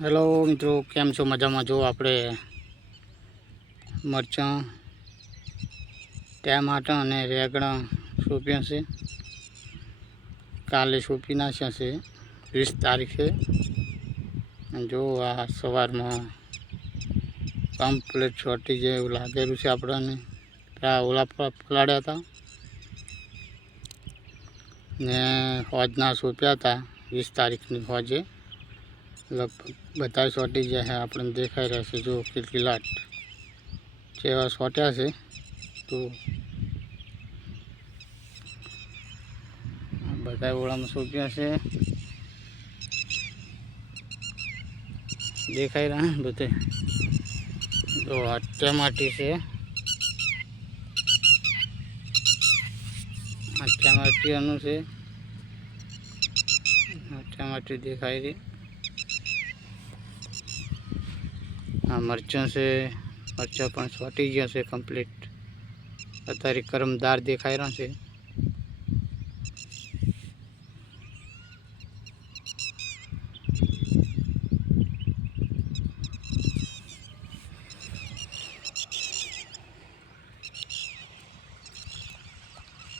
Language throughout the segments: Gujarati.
હેલો મિત્રો, કેમ છો? મજામાં? જો આપણે મરચાં, ટામેટાં અને રેગણા સોંપ્યા છે. કાલે સોંપી નાખ્યા છે 20 તારીખે. જો આ સવારમાં કમ્પ્લીટ છોટી જાય એવું લાગેલું છે આપણને. ઓલા પલાળ્યા હતા ને હોજના સોંપ્યા હતા 20 તારીખની હોજે. લગભગ બધા સોટી ગયા છે, આપણને દેખાઈ રહ્યા છે. જો કેટલી લાટ જેવા સોટ્યા છે. તો બધા ઓળામાં સોંપ્યા છે, દેખાઈ રહ્યા બધે. તો આ ટમાટી છે, આ ટમાટીનું છે, ટમાટી દેખાઈ રહી. આ મરચાં છે, મરચાં પણ સોટી ગયા છે કમ્પ્લીટ. અત્યારે કરમદાર દેખાઈ રહ્યા છે.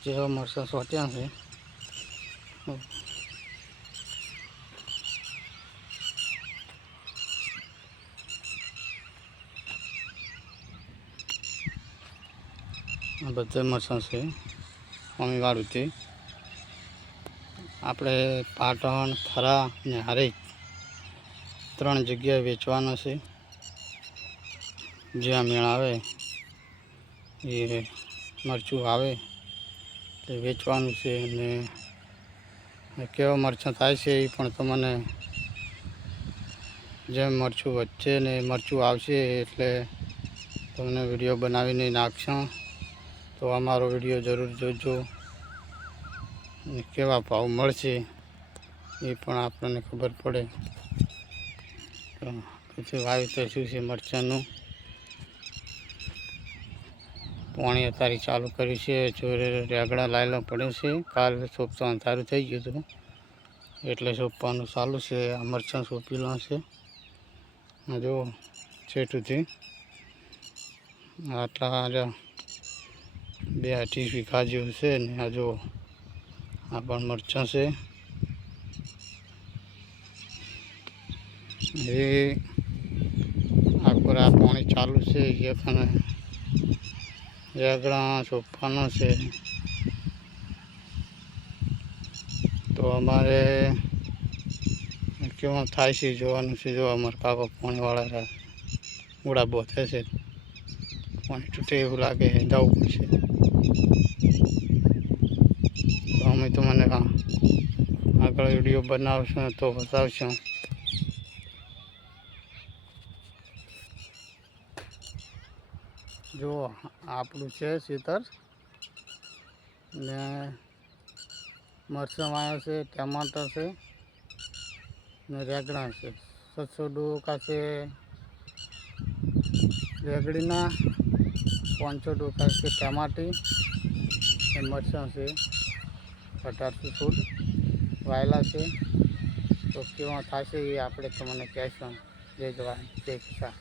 જેવા મરચાં સોટ્યા છે. આ બધા મરચાં છે અમીવાળુંથી. આપણે પાટણ, થરા અને હરેક 3 જગ્યાએ વેચવાનો છે. જ્યાં મેળ આવે એ મરચું આવે તે વેચવાનું છે. અને કેવા મરચાં થાય છે એ પણ તમને, જેમ મરચું વધશે ને મરચું આવશે એટલે તમને વિડીયો બનાવીને નાખશો. તો અમારો વિડીયો જરૂર જોજો. અને કેવા ભાવ મળશે એ પણ આપણને ખબર પડે. તો પછી વાવેતર શું છે મરચાંનું. પાણી અત્યારે ચાલુ કર્યું છે. ચોરે રેગડા લાયેલા પડે છે. કાલે સોંપતા અંધારું થઈ ગયું હતું એટલે સોંપવાનું ચાલુ છે. આ મરચાં સોંપેલા છે. જો છેટુથી આટલા 2-2.5 વીઘા જેવું છે ને. આ જો આ પણ મરચાં છે. એ આ પાણી ચાલુ છે એ રેગડા સોંપવાનો છે. તો અમારે કેવું થાય છે જોવાનું છે. જો અમારા કાકા પાણીવાળા ઉડા બોથે છે, પાણી તૂટે એવું લાગે, જવું પડશે. તો અમે તો મને આગળ વિડીયો બનાવશું તો બતાવશું. જો આપણું છે ખેતર ને મરચાં આવ્યા છે, ટમાટર છે ને રેગડા છે. 700 ડોકા છે રેગડીના, 500 ડોકા છે ટમાટી ને મરચાં છે 1800 છોડ વાયેલા છે. તો કેવા થશે એ આપણે તમને કહેશું. જય જવાન, જય કિસાન.